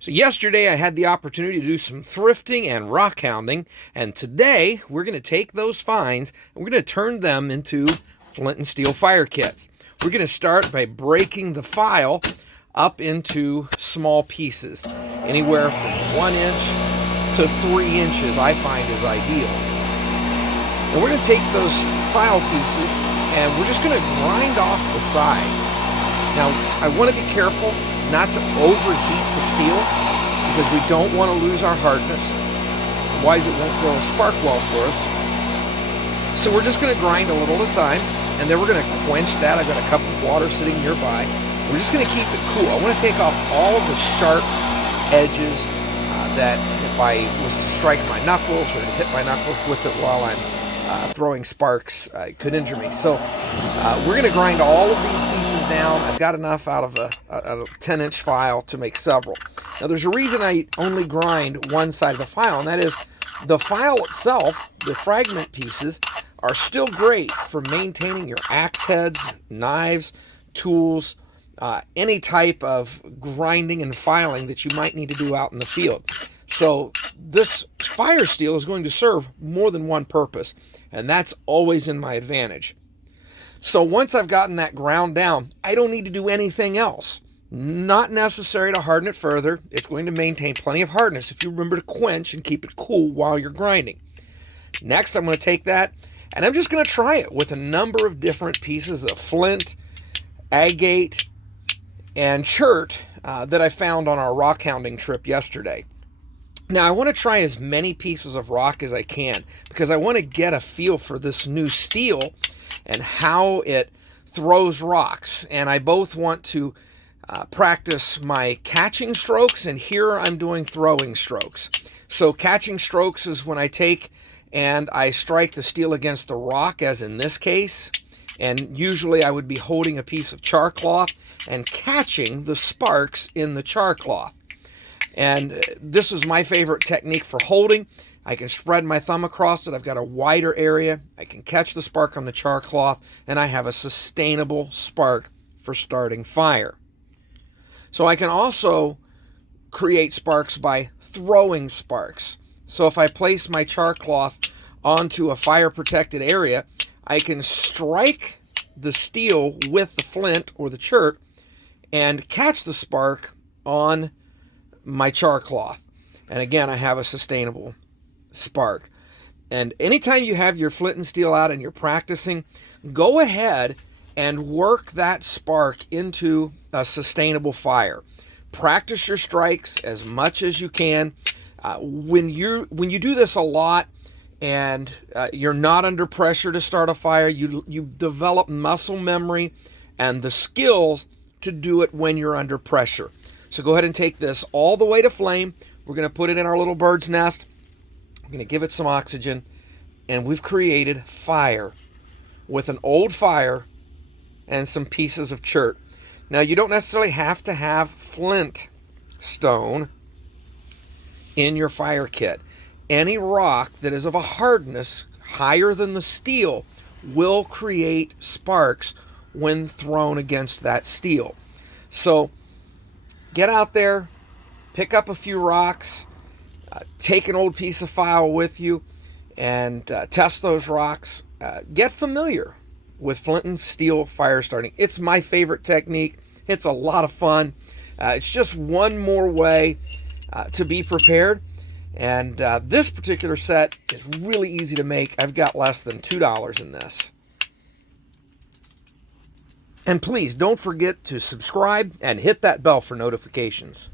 So yesterday I had the opportunity to do some thrifting and rock hounding, and today we're going to take those finds and we're going to turn them into flint and steel fire kits. We're going to start by breaking the file up into small pieces, anywhere from 1 inch to 3 inches I find is ideal. And we're going to take those file pieces and we're just going to grind off the side. Now, I want to be careful not to overheat the steel because we don't want to lose our hardness. Otherwise, it won't throw a spark well for us. So we're just going to grind a little at a time, and then we're going to quench that. I've got a cup of water sitting nearby. We're just going to keep it cool. I want to take off all of the sharp edges that if I was to strike my knuckles or to hit my knuckles with it while I'm throwing sparks, it could injure me. So we're going to grind all of these pieces down. I've got enough out of a 10-inch file to make several. Now there's a reason I only grind one side of the file, and that is the file itself, the fragment pieces, are still great for maintaining your axe heads, knives, tools, any type of grinding and filing that you might need to do out in the field. So this fire steel is going to serve more than one purpose, and that's always in my advantage. So once I've gotten that ground down, I don't need to do anything else. Not necessary to harden it further. It's going to maintain plenty of hardness if you remember to quench and keep it cool while you're grinding. Next, I'm going to take that and I'm just going to try it with a number of different pieces of flint, agate, and chert that I found on our rock hounding trip yesterday. Now, I want to try as many pieces of rock as I can because I want to get a feel for this new steel and how it throws rocks. And I both want to practice my catching strokes, and here I'm doing throwing strokes. So catching strokes is when I take and I strike the steel against the rock, as in this case. And usually I would be holding a piece of char cloth and catching the sparks in the char cloth. And this is my favorite technique for holding. I can spread my thumb across it. I've got a wider area. I can catch the spark on the char cloth, and I have a sustainable spark for starting fire. So I can also create sparks by throwing sparks. So if I place my char cloth onto a fire protected area, I can strike the steel with the flint or the chert and catch the spark on my char cloth. And again, I have a sustainable spark. And anytime you have your flint and steel out and you're practicing, go ahead and work that spark into a sustainable fire. Practice your strikes as much as you can. When you do this a lot and you're not under pressure to start a fire, you develop muscle memory and the skills to do it when you're under pressure. So go ahead and take this all the way to flame. We're going to put it in our little bird's nest. I'm going to give it some oxygen, and we've created fire with an old fire and some pieces of chert. Now, you don't necessarily have to have flint stone in your fire kit. Any rock that is of a hardness higher than the steel will create sparks when thrown against that steel. So get out there, pick up a few rocks, take an old piece of file with you, and test those rocks. Get familiar with flint and steel fire starting. It's my favorite technique. It's a lot of fun. It's just one more way to be prepared. And this particular set is really easy to make. I've got less than $2 in this. And please don't forget to subscribe and hit that bell for notifications.